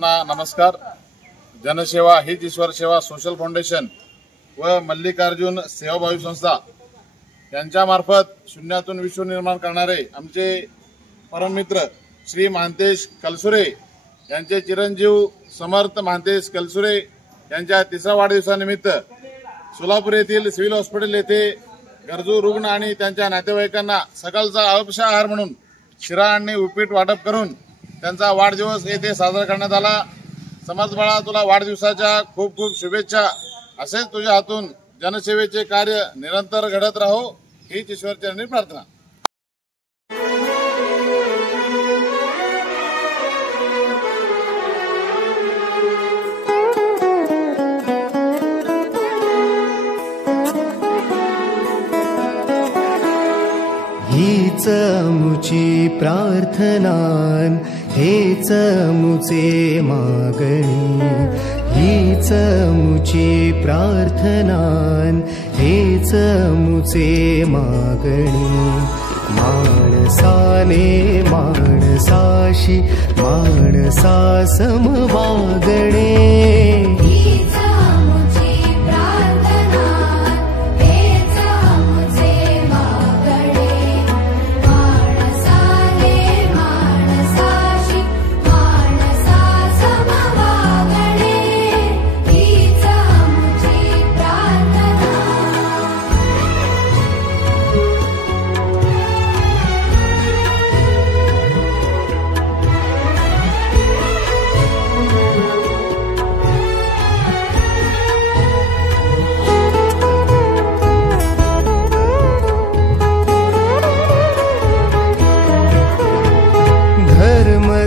नमस्कार. जनसेवा हीच ईश्वर सेवा सोशल फाउंडेशन व मल्लिकार्जुन सेवाभावी संस्था यांच्यामार्फत शून्यातून विश्व निर्माण करणारे आमचे परममित्र श्री महांतेश कलसुरे यांचे चिरंजीव समर्थ महांतेश कलसुरे यांच्या 3ऱ्या वाढदिवसानिमित्त सोलापूर येथील सिव्हिल हॉस्पिटल येथे गरजू रुग्ण आणि त्यांच्या नातेवाईकांना सकाळचा अल्पशा आहार म्हणून शिरा आणि उपीट वाटप करून त्यांचा वाढदिवस येथे साजरा करण्यात आला. समर्थ बाळा, तुला वाढदिवसाच्या खूप खूप शुभेच्छा. असेच तुझ्या हातून जनसेवेचे कार्य निरंतर घडत राहो हीच ईश्वरचरणी प्रार्थना. हीच मुची प्रार्थना, हेच मुचे मागणी. हीच मुची प्रार्थना, हेच मुचे मागणी. माणसाने माणसाशी माणसा सम वागणे.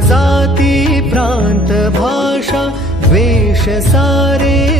जाती प्रांत भाषा द्वेष सारे